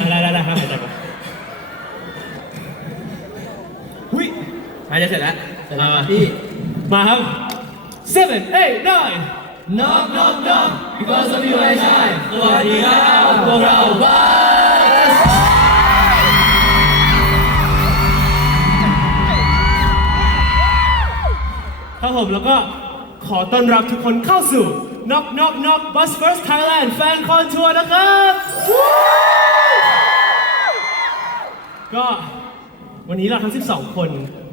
อะไรอะไรครับหายใจก่อนหุ้ยหายใจเสร็จแล้วเสร็จแล้วมาพี่ มาครับ seven eight nine knock knock knock because of you I shine สวัสดีครับพวกเราบัสครับผมแล้วก็ขอต้อนรับทุกคนเข้าสู่ knock knock knock bus first Thailand fan con tour นะครับ ก็วันนี้เราทั้ง 12 คน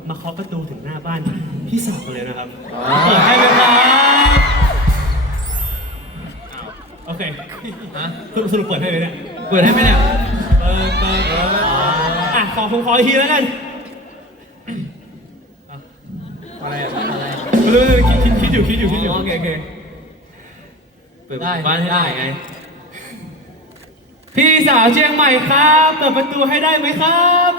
มาเคาะประตูถึงหน้าบ้านพี่สาวกันเลยนะครับเปิดให้ไหมครับอ้าวโอเคสรุปสรุปเปิดให้ไหมเนี่ยเปิดให้ไหมเนี่ยเปิดเปิดอะขอผมขออีกทีแล้วกันอะไรอะอะไรไม่รู้คิดคิดคิดอยู่คิดอยู่คิดอยู่โอเคโอเคเปิดได้บ้านให้ได้ได้ไง พี่สาวเชียงใหม่ครับเปิดประตูให้ได้ไหมครับ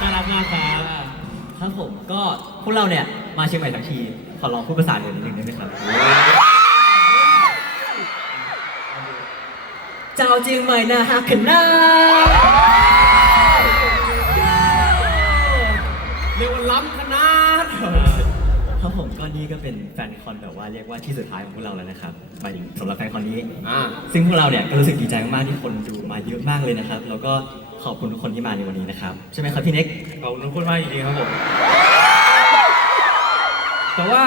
น่ารักมากครับครับผมก็พวกเราเนี่ยมาเชียงใหม่ทั้งทีขอลองพูดภาษาเหนือนิดนึงได้ไหมครับเจ้าเชียงใหม่นะฮักกันนะ ครับผมก็นี่ก็เป็นแฟนคอนแบบว่าเรียกว่าที่สุดท้ายของพวกเราแล้วนะครับหมายถึงสำหรับแฟนคอนนี้ อ่า ซึ่งพวกเราเนี่ยก็รู้สึกดีใจมากๆที่คนดูมาเยอะมากเลยนะครับ แล้วก็ขอบคุณทุกคนที่มาในวันนี้นะครับ ใช่ไหมครับพี่เน็ก ขอบคุณทุกคนมากจริงๆครับผม แต่ว่า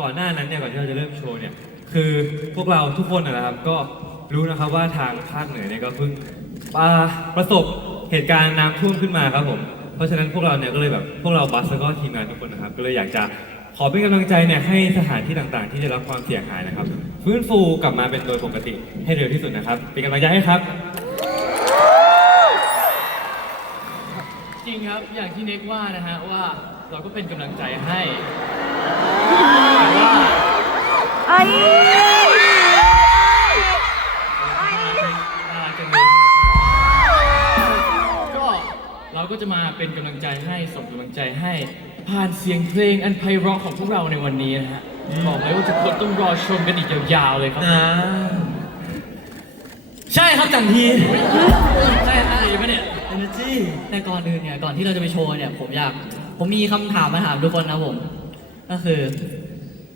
ก่อนหน้านั้นเนี่ยก่อนที่เราจะเริ่มโชว์เนี่ย คือพวกเราทุกคนนะนะครับ ก็รู้นะครับว่าทางภาคเหนือเนี่ยก็เพิ่งอ่าประสบเหตุการณ์น้ำท่วมขึ้นมาครับผม เพราะฉะนั้นพวกเราเนี่ยก็เลยแบบพวกเราบัสแล้วก็ทีมงานทุกคนนะครับ ก็เลยอยากจะ ขอเป็นกำลังใจเนี่ยให้สถานที่ต่างๆ ที่ได้รับความเสียหายนะครับฟื้นฟูกลับมาเป็นโดยปกติให้เร็วที่สุดนะครับ เป็นกำลังใจให้ครับ จริงครับอย่างที่เน็กว่านะฮะว่าเราก็เป็นกำลังใจให้แเราก็จะมาเป็นกำลังใจให้ส่งกำลังใจให้ ผ่านเสียงเพลงอันไพเราะของพวกเราในวันนี้นะฮะบอกเลยว่าทุกคนต้องรอชมกันอีกยาวๆเลยครับใช่ครับจังทีใช่ฮะดีปะเนี่ย Energy แต่ก่อนอื่นเนี่ยก่อนที่เราจะไปโชว์เนี่ยผมอยาก ผมมีคำถามมาถามทุกคนนะผม ก็คือ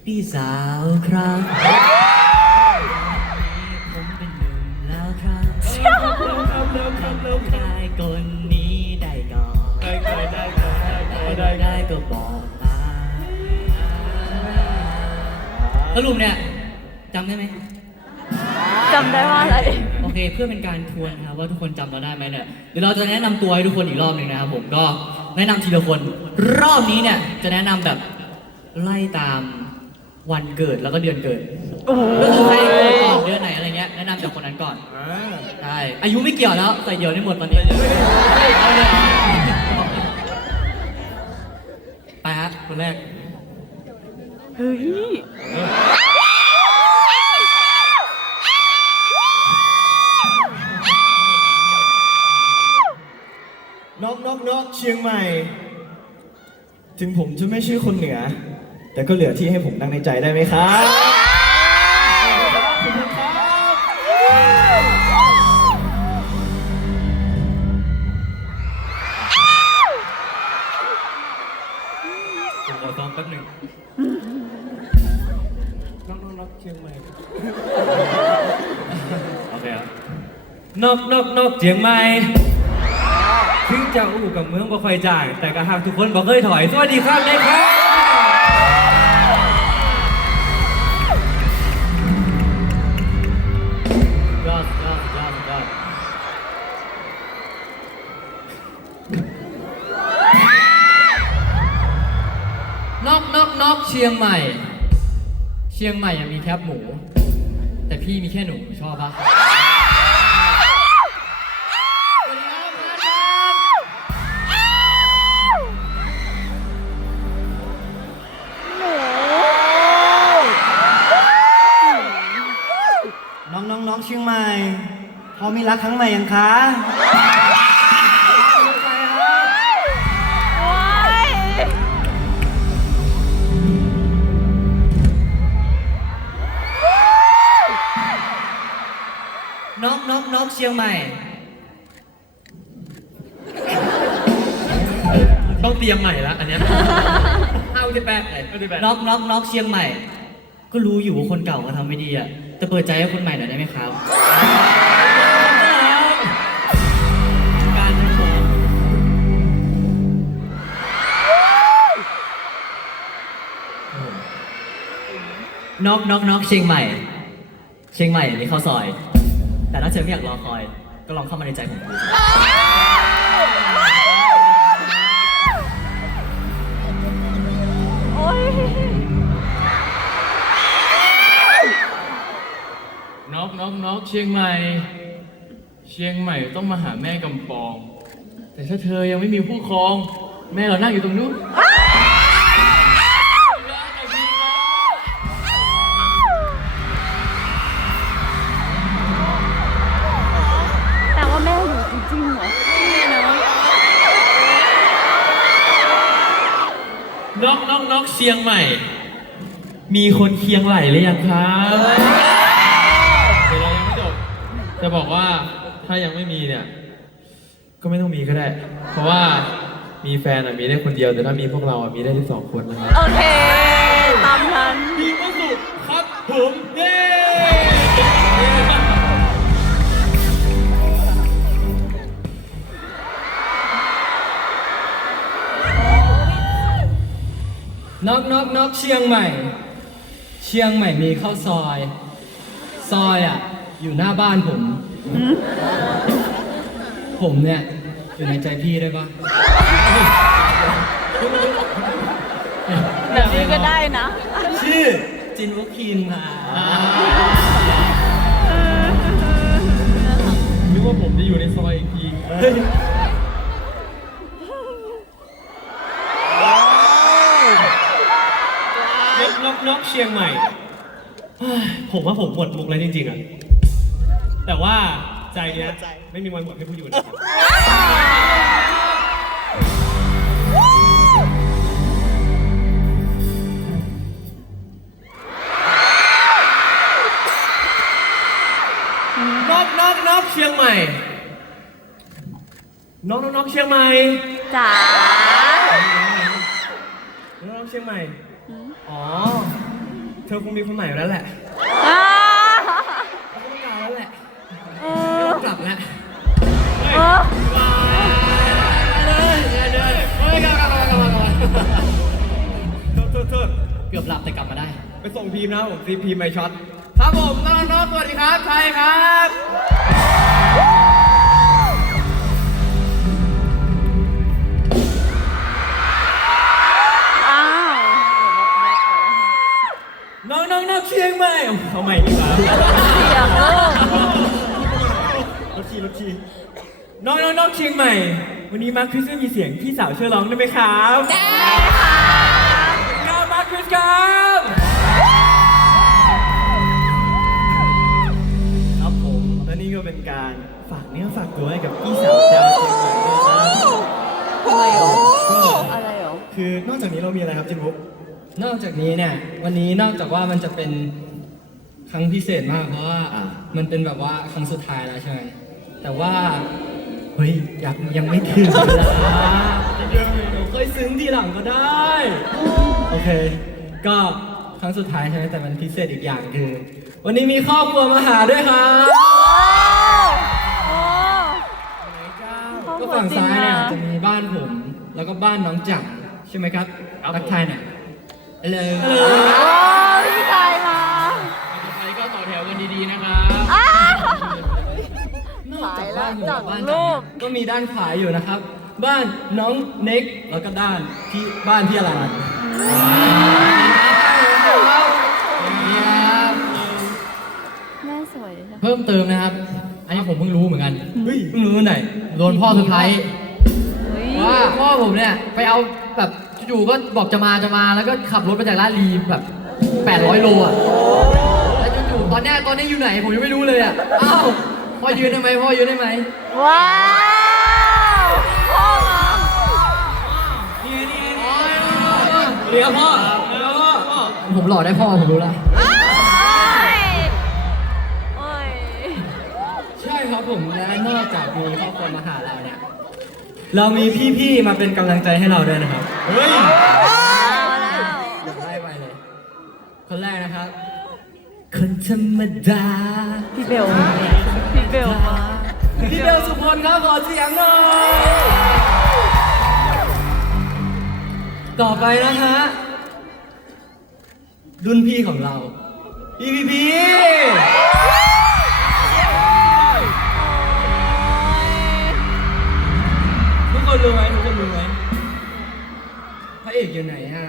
พี่สาวครับผมเป็นหนุ่มแล้วครับได้คนนี้ได้ก่อนได้ได้ ได้ได้ก็บอกมาสรุปเนี่ยจำได้ไหมจำได้ว่าอะไร โอเค เพื่อเป็นการทวนนะครับว่าทุกคนจำเราได้ไหมเนี่ยเดี๋ยวเราจะแนะนำตัวให้ทุกคนอีกรอบหนึ่งนะครับผมก็แนะนำทีละคน รอบนี้เนี่ยจะแนะนำแบบไล่ตามวันเกิดแล้วก็เดือนเกิดก็คือใครเกิดก่อนเดือนไหนอะไรเงี้ยแนะนำจากคนนั้นก่อน ใช่อายุไม่เกี่ยวแล้วใส่เดี่ยวได้หมดตอนนี้เอาเลย คนแรกเฮ้ยนอกนอกนอกเชียงใหม่ ถึงผมจะไม่ใช่คนเหนือ แต่ก็เหลือที่ให้ผมนั่งในใจได้ไหมครับขอบ เชียงใหม่โอเคครับนอกนอกนอกเจียงใหม่ถึงจะอู้กับเมืองบ่ค่อยจ่ายแต่ก็หากทุกคนบ่เคยถอย สวัสดีครับเล็กครับยอดยอดยอดยอดนอกนอกนอกเชียงใหม่ เชียงใหม่ยังมีแคบหมู แต่พี่มีแค่หนูชอบปะหนูน้องน้องน้องเชียงใหม่ พอมีรักครั้งใหม่ยังคะ กน็อกน็อกเชียงใหม่ต้องเตรียมใหม่ละอันเนี้ย เอาที่แปดเลยเอาที่แปดน็อกน็อกน็อกเชียงใหม่ ก็รู้อยู่ว่าคนเก่าเขาทำไม่ดีอะ แต่เปิดใจให้คนใหม่หน่อยได้ไหมครับ การนะผม น็อกน็อกน็อกเชียงใหม่ เชียงใหม่มีข้าวซอย แต่ถ้าเธอไม่อยากรอคอย ก็ลองเข้ามาในใจผมดูโอ๊ยนกนกนกเชียงใหม่ เชียงใหม่ต้องมาหาแม่กำปอง แต่ถ้าเธอยังไม่มีผู้ครอง แม่เรานั่งอยู่ตรงนู้น เชียงใหม่ มีคนเคียงไหลหรือยังครับเดี๋ยวเรายังไม่จบจะบอกว่าถ้ายังไม่มีเนี่ย ก็ไม่ต้องมีก็ได้ เพราะว่ามีแฟนอะมีได้คนเดียวแต่ถ้ามีพวกเราอะมีได้ที่สองคนนะครับ โอเค น็อกน็อกน็อกเชียงใหม่ เชียงใหม่มีข้าวซอย ซอยอะ อยู่หน้าบ้านผม ผมเนี่ยอยู่ในใจพี่ได้ปะแบบนี้ก็ได้นะ ชื่อจินวุคินค่ะนึกว่าผมจะอยู่ในซอยอีกที น็อกน็อกน็อก เชียงใหม่ผมว่าผมหมดมุกแล้วจริงๆอะแต่ว่าใจเนี้ยไม่มีวันหมดให้ผู้อยู่นะครับน็อกน็อกน็อกเชียงใหม่น็อกน็อกน็อกเชียงใหม่จ๋าน็อกน็อกเชียงใหม่ อ๋อ เธอคงมีคนใหม่อยู่แล้วแหละอ่าต้องการแล้วแหละเออกลับแล้วเออโทษโทษโทษเกือบหลับแต่กลับมาได้ ไปส่งพีมนะผมซีพีมไมช็อต ครับผมน้องน้องสวัสดีครับไทยครับ น้องน้องน้องเชียงใหม่เอาใหม่ดีกว่าเสียงลูกรถชีรถชีน้องน้องน้องเชียงใหม่ วันนี้มาร์คคริสไม่มีเสียงพี่สาวช่วยร้องได้ไหมครับได้ค่ะครับมาร์คคริสครับครับผมและนี่ก็เป็นการฝากเนื้อฝากตัวให้กับพี่สาวชาวเชียงใหม่ด้วยครับอะไรเหรอคือนอกจากนี้เรามีอะไรครับจินบุ๊ก นอกจากนี้เนี่ย วันนี้นอกจากว่ามันจะเป็นครั้งพิเศษมากเพราะว่ามันเป็นแบบว่าครั้งสุดท้ายแล้วใช่ไหมแต่ว่าเฮ้ยอยากยังไม่ถึงเวลาเดี๋ยวค่อยซึ้งทีหลังก็ได้ โอเค ก็ครั้งสุดท้ายใช่ไหมแต่มันพิเศษอีกอย่างคือ วันนี้มีครอบครัวมาหาด้วยครับ โอ้ ก็ฝั่งซ้ายเนี่ยจะมีบ้านผม แล้วก็บ้านน้องจังใช่ไหมครับรักทายหน่อย ฮัลโหลโอ้พี่ชายมาต่อไปก็ต่อแถวกันดีๆนะครับอ้าวนอกจากบ้านผมขายแล้วกับบ้านจังลูกก็มีด้านขายอยู่นะครับ บ้านน้องเน็กแล้วก็ด้านที่บ้านพี่อลันแม่สวยเลยนะเพิ่มเติมนะครับ อันนี้ผมเพิ่งรู้เหมือนกันเฮ้ยเพิ่งรู้ไหนโดนพ่อเซอร์ไพรส์เฮ้ยว่าพ่อผมเนี่ยไปเอา แบบจู่ๆก็บอกจะมาจะมาแล้วก็ขับรถไปจากลาดลีแบบ800 โลอะแล้วจู่ๆตอนเนี้ยตอนนี้อยู่ไหนผมยังไม่รู้เลยอะอ้าวพ่อยืนได้ไหมพ่อยืนได้ไหมว้าวพ่อมาเรียกพ่อผมหล่อได้พ่อผมรู้ละเอ้ยโอ้ย ใช่ครับผมและนอกจากมีครอบครัวมาหา เราเนี่ยเรามีพี่ๆมาเป็นกำลังใจให้เราด้วยนะครับเฮ้ยเอาแล้วเดี๋ยวไล่ไปเลย คนแรกนะครับ คนธรรมดาพี่เบลพี่เบลมาพี่เบลสุพลครับขอเสียงหน่อยต่อไปนะฮะรุ่นพี่ของเราพี่พี่พี่ รู้ไหมทุกคนรู้ไหมพระเอกอยู่ไหนอะ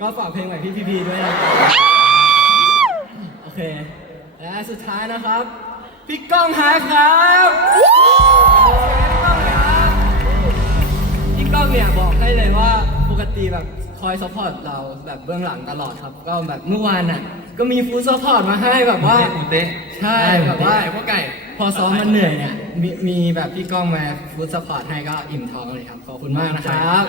ก็ฝากเพลงใหม่พี่พีพีด้วยนะโอเค และสุดท้ายนะครับ พี่ก้องฮาครับพี่ก้องครับพี่ก้องเนี่ยบอกให้เลยว่า ติแบบคอยซัพพอร์ตเราแบบเบื้องหลังตลอดครับ ก็แบบเมื่อวานน่ะ ก็มีฟู้ดซัพพอร์ตมาให้แบบว่าเต้ใช่แบบว่าพวกไก่ พอซ้อมมันเหนื่อยเนี่ยมีมีแบบพี่ก้องมาฟู้ดซัพพอร์ตให้ก็อิ่มท้องเลยครับ ขอบคุณมากนะครับ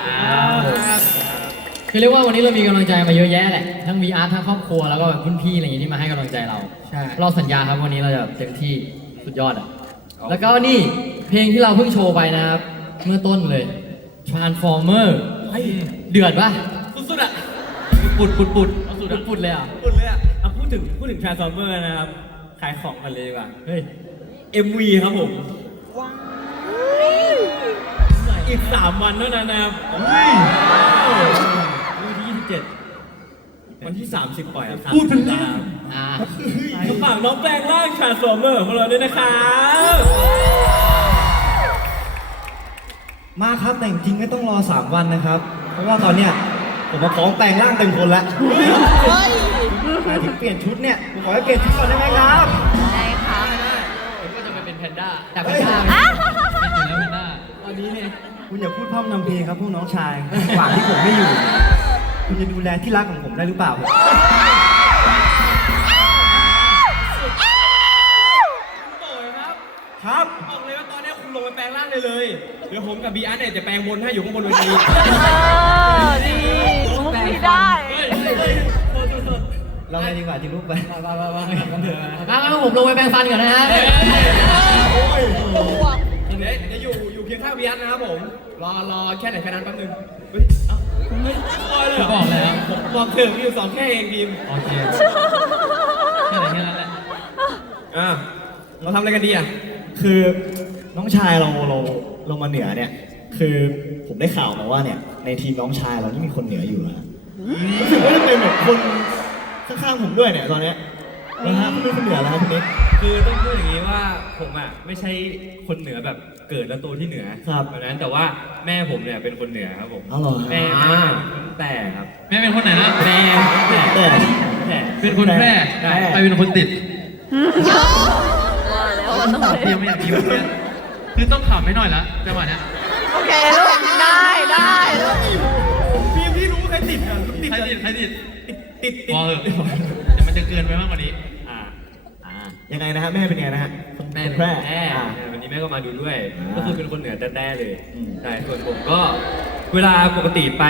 คือเรียกว่าวันนี้เรามีกำลังใจมาเยอะแยะแหละ ทั้งมีอาร์ตทั้งครอบครัวแล้วก็แบบรุ่นพี่อะไรอย่างงี้ที่มาให้กำลังใจเรา ใช่ เราสัญญาครับวันนี้เราจะเต็มที่สุดยอดอะ แล้วก็นี่เพลงที่เราเพิ่งโชว์ไปนะครับ เมื่อต้นเลย Transformer เดือดปะสุดๆอะปุดปุดปุดปุดปุดเลยอะสุดเลยอะเอาพูดถึงพูดถึง Transformer นะครับ ขายของกันเลยดีกว่าเฮ้ย MV ครับผมอีก 3 วันเท่านั้นนะครับวันที่ 27 วันที่ 30 ปล่อยครับพูดถึงอ่ากระฝากน้องแปลงร่าง Transformer ของเราด้วยนะครับ มาครับแต่จริงๆไม่ต้องรอ 3 วันนะครับ เพราะว่าตอนเนี้ยผมมาพร้อมแปลงร่างเต็มคนแล้วมาถึงเปลี่ยนชุดเนี่ยผมขอให้เปลี่ยนชุดก่อนได้ไหมครับได้ค่ะก็จะไปเป็นแพนด้าแต่แพนด้าไม่อ้าวเป็นแล้วแพนด้าตอนนี้เนี่ยคุณอย่าพูดพร่ำนำเพลงครับพวกน้องชายระหว่างที่ผมไม่อยู่ คุณจะดูแลที่รักของผมได้หรือเปล่า ไปแปลงร่างเลยเลย เดี๋ยวผมกับบีอาร์เนี่ยจะแปลงบนให้อยู่ข้างบนเวทีเออดีมุกพี่ได้เราไงดีกว่าจิลูกไปไปไปไปไปกันเถอะงั้นผมลงไปแปรงฟันก่อนนะฮะเดี๋ยวจะอยู่อยู่เพียงข้างบีอาร์นะครับผม รอรอแค่ไหนแค่นั้นแป๊บนึงเฮ้ยเอ้าไม่คอยเลยเหรบอกเลยครับผมบอกเถอะมีอยู่สองแค่เองบีมโอเคแค่ไหนแค่นั้นแหละอะเราทำอะไรกันดีอะคือ น้องชายเราเราลงมาเหนือเนี่ย คือผมได้ข่าวมาว่าเนี่ย ในทีมน้องชายเรานี่มีคนเหนืออยู่นะฮะรู้สึกว่าจะเป็นแบบคนข้างๆผมด้วยเนี่ยตอนเนี้ยนะฮะคุณเป็นคนเหนือแล้วครับคุณนิกคือต้องพูดอย่างนี้ว่าผมอะไม่ใช่คนเหนือแบบเกิดแล้วโตที่เหนือครับแบบนั้นแต่ว่าแม่ผมเนี่ยเป็นคนเหนือครับผมอ๋อเหรอฮะแม่แม่เป็นคนแต่ครับแม่เป็นคนไหนนะแม่แต่แต่ แต่ เป็นคนแพร่ใครเป็นคนติด ว่าแล้วมันต้องเตรียมไม่อยากยิ้มเนี่ย คือต้องขำไม่หน่อยละจังหวะเนี้ยโอเคลูกได้ได้ลูกบีมพี่รู้ใครติดอะติดใครอะติดใครติดติดติดพอเถอะเดี๋ยวมันจะเกินไปมากกว่านี้ อ่าอ่ายังไงนะฮะแม่เป็นไงนะฮะแม่คนเป็นแพร่แม่อ่า วันนี้แม่ก็มาดูด้วย อ่าก็คือเป็นคนเหนือแต้ๆเลยอืม ใช่ส่วนผมก็เวลาปกติไป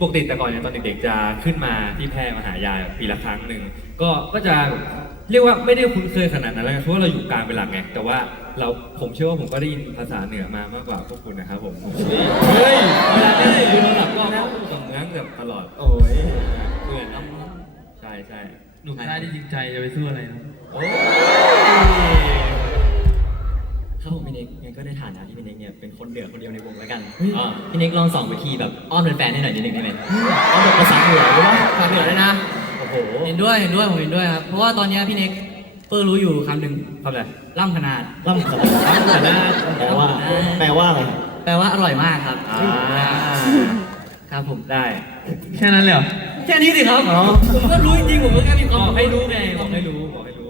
ปกติแต่ก่อนเนี่ยตอนเด็กๆจะขึ้นมาที่แพร่มาหายายปีละครั้งหนึ่งก็ก็จะเรียกว่าไม่ได้คุ้นเคยขนาดนั้นแล้วกันเพราะว่าเราอยู่กลางเป็นหลักไงแต่ว่า เราผมเชื่อว่าผมก็ได้ยินภาษาเหนือมามากกว่าพวกคุณนะครับผมเฮ้ยเวลาได้ดูระดับก็เข้ากับเมืองแบบตลอด โอ้ยเพื่อนน้ำใช่ใช่หนุ่มได้ที่จริงใจจะไปสู้อะไรนะโอ้ยถ้าผมพี่เน็กงั้นก็ในฐานะที่พี่เน็กเนี่ยเป็นคนเหนือคนเดียวในวงแล้วกันอ่าพี่เน็กลองส่องไปทีแบบอ้อนแฟนให้หน่อยนิดนึงได้ไหมเอาแบบภาษาเหนือหรือว่าฝากเหนือด้วยนะโอ้โหเห็นด้วยเห็นด้วยผมเห็นด้วยครับเพราะว่าตอนเนี้ยพี่เน็ก ปิ้ลรู้อยู่คำหนึ่งทำอะไรล่ำขนาดล่ำขนาดแปลว่า แปลว่าอะไร แปลว่าอร่อยมากครับอ่า ครับผมได้ แค่นั้นเลยเหรอ แค่นี้สิครับผมก็รู้จริงๆผมก็แค่มีความบอกให้รู้ไงบอกให้รู้บอกให้รู้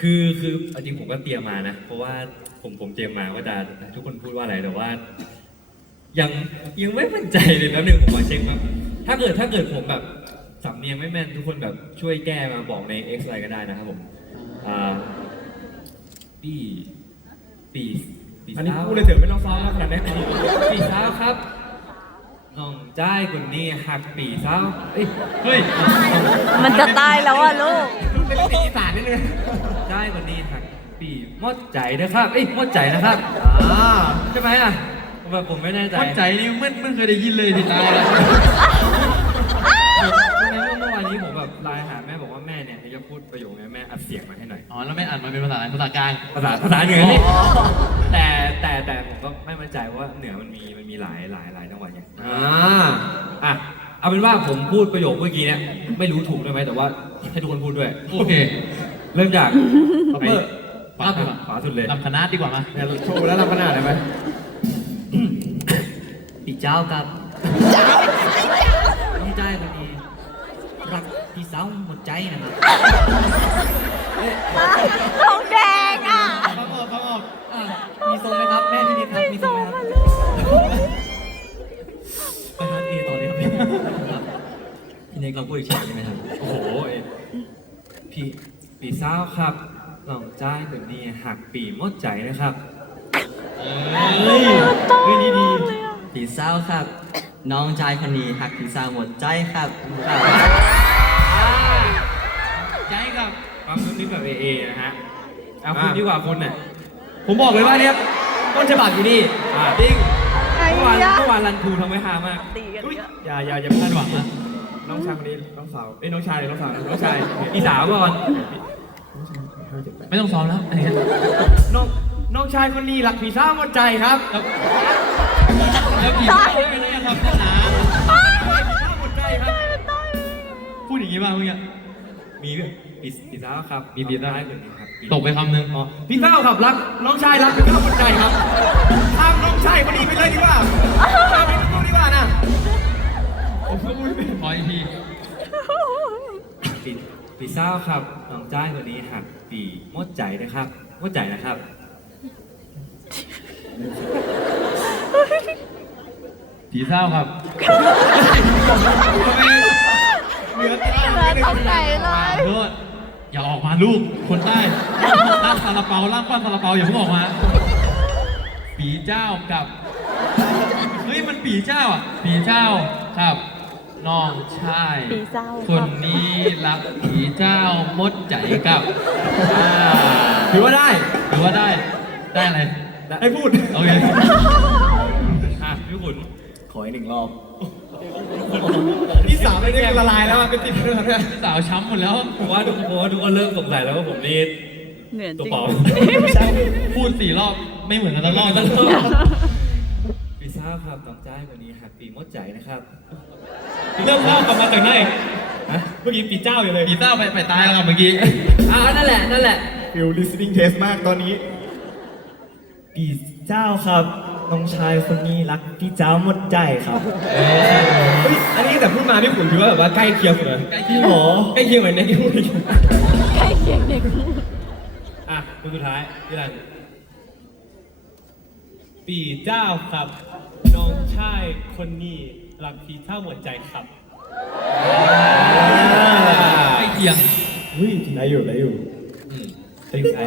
คือคือเอาจริงผมก็เตรียมมานะ เพราะว่าผมผมเตรียมมาว่าจะทุกคนพูดว่าอะไรแต่ว่า ยังยังไม่มั่นใจเลยแป๊บนึงผมมาเช็คครับถ้าเกิดถ้าเกิดผมแบบสำเนียงไม่แม่นทุกคนแบบช่วยแก้มาบอกใน X อะไรก็ได้นะครับผม อ่าปีปีปีอันนี้สาวพูดเลยเถอะไม่ต้องซ้อมมากขนาดนี้ปีสาวครับน้องจ้ายคนนี้หักปีสาวเอ้ยเฮ้ยมันจะตายแล้วอะลูกเป็นสีอีสานนิดนึงจ้ายคนนี้หักปีมดใจนะครับเอ้ยมดใจนะครับอ่าใช่ไหมอะแบบผมไม่แน่ใจวัดใจนี่ไม่ไม่เคยได้ยินเลยทีตา ดเสียงมาให้หน่อย อ๋อแล้วไม่อ่านมันเป็นภาษาอะไรภาษากลางภาษาภาษาเหนือนี่แต่แต่แต่ผมก็ไม่มั่นใจว่าเหนือมันมีมันมีหลายหลายหลายจังหวัดไงอ่าอะเอาเป็นว่าผมพูดประโยคเมื่อกี้เนี่ยไม่รู้ถูกได้ไหมแต่ว่าให้ทุกคนพูดด้วย โอเคเริ่มจากไปขวาสุดขวาสุดเลยลำคณะดีกว่ามาโชว์แล้วรับขนาดไหนไหมปีเจ้ากับน้ พี่สาวหมดใจนะครับทองแดงอะอะมีทรงไหมครับ แม่พี่นิดครับ มีทรงไหมครับไปทานเอต่อเลยครับพี่เน็กเราพูดอีกฉากได้ไหมครับ โอ้โห พี่ปีเศร้าครับน้องจ้ายแบบนี้หักปีมดใจนะครับ เฮ้ยเฮ้ยนี่ดีผีเศร้าครับ น้องชายคนนี้หักผีสาวหมดใจครับครับใจกับ ความรู้นี้แบบเอเอนะฮะเอาคุณดีกว่าคุณน่ะผมบอกเลยว่าเนี่ยต้นฉบับอยู่นี่อ่าจริงไอ้เมื่อวานยะเมื่อวานรันทูทำไว้ฮามากตีกันเยอะอย่าอย่าอย่าพลาดหวังนะน้องชายคนนี้น้องสาวเอ้ยน้องชายน้องสาวน้องชายอีสาวก่อนไม่ต้องซ้อมแล้วอันนี้น้องน้องชายคนนี้รักผีสาวหมดใจครับแล้วผีเข้าได้ไหมเนี่ยครับท่านหนาหมดใจครับ พูดอย่างนี้บ้างเมื่อกี้มีด้วย ปีปีสาวครับมีปีสาวน้องจ้ยแบบนี้หักปีตกไปคำหนึ่งอ๋อพี่เต้าครับรักน้องชายรักพี่เต้าหมดใจครับข้ามน้องชายคนนี้ไปเลยดีกว่าข้ามไปตรงดีกว่านะผมก็พูดไม่เป็นขออีกทีปีปีสาวครับน้องจ้ายคนนี้หักปีมดใจนะครับมดใจนะครับผีเศร้าครับเหนือติดเหมือนท้องไหนเลยโทษ อย่าออกมาลูกคนใต้ร่างซาลาเปาร่างปั้นซาลาเปาอย่าเพิ่งออกมา ปีเจ้ากับ เฮ้ยมันปีเจ้าอะปีเจ้าครับน้องชาย ปีเจ้าคนนี้รักผีเจ้ามดใจกับอ่าถือว่าได้หรือว่าได้ได้อะไรให้พูด โอเคอะพี่ขุนขออีกหนึ่งรอบ พี่สาวไม่ได้ละลายแล้วอะเป็นติดเรื่องเนี่ยสาวช้ำหมดแล้ว ผมว่าทุกผมว่าทุกคนเริ่มสงสัยแล้วว่าผมนี่เหมือนจตัวริง ปลอมพูดสี่รอบไม่เหมือนกันตลอดปีซ่าครับน้องจ้ายคนนี้หักปีมดใจนะครับเริ่มเล่ากลับมาจากไหนเมื่อกี้ปีเจ้าอยู่เลยปีเต้าไปไปตายแล้วครับเมื่อกี้อ่านั่นแหละนั่นแหละ ฟิล listening test มากตอนนี้ ปีเจ้าครับ น้องชายคนนี้รักพี่เจ้าหมดใจครับเฮ้ยอันนี้แต่พูดมาพี่ขุนถือว่าแบบว่าใกล้เคียงสุดเลยใกล้เคียงหรอใกล้เคียงเหมือนในที่พูดอีกใกล้เคียงเด็กอะคนสุดท้ายพี่รันปีเจ้าครับ น้องชายคนนี้รักพีเท่าหมดใจครับใกล้เคียงเฮ้ยได้อยู่ได้อยู่เพลงใคร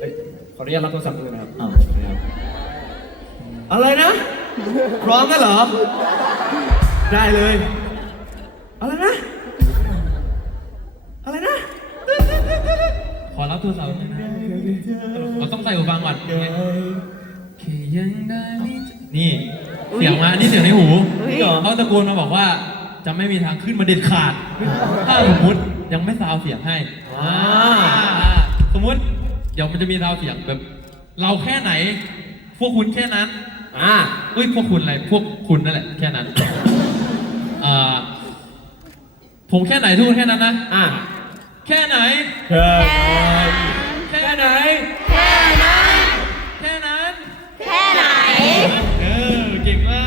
เฮ้ยขออนุญาตรับโทรศัพท์ด้วยนะครับอ้าวครับ อะไรนะ พร้อมกันเหรอ ได้เลย อะไรนะ อะไรนะ ขอรับโทรศัพท์หน่อยนะเราต้องใส่หูฟังก่อนแค่ยังได้ไม่เจอนี่ เสียงมานี่เสียงในหูอุ๊ย เขาตะโกนมาบอกว่า จะไม่มีทางขึ้นมาเด็ดขาด ถ้าสมมติยังไม่ซาวเสียงให้อ่าสมมติเดี๋ยวมันจะมีซาวเสียงแบบ เราแค่ไหน พวกคุณแค่นั้น อ่าเอ้ยพวกคุณอะไรพวกคุณนั่นแหละแค่นั้นอ่าผมแค่ไหนทุกคนแค่นั้นนะอ่าแค่ไหนเฮ้ยแค่ไหน แค่นั้น แค่นั้นแค่ไหน เออเก่งมา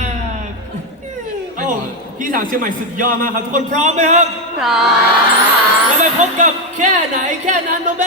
กโอ้พี่สาวเชียงใหม่สุดยอดมากครับ ทุกคนพร้อมไหมครับ พร้อมเราไปพบกับแค่ไหนแค่นั้นโนแบ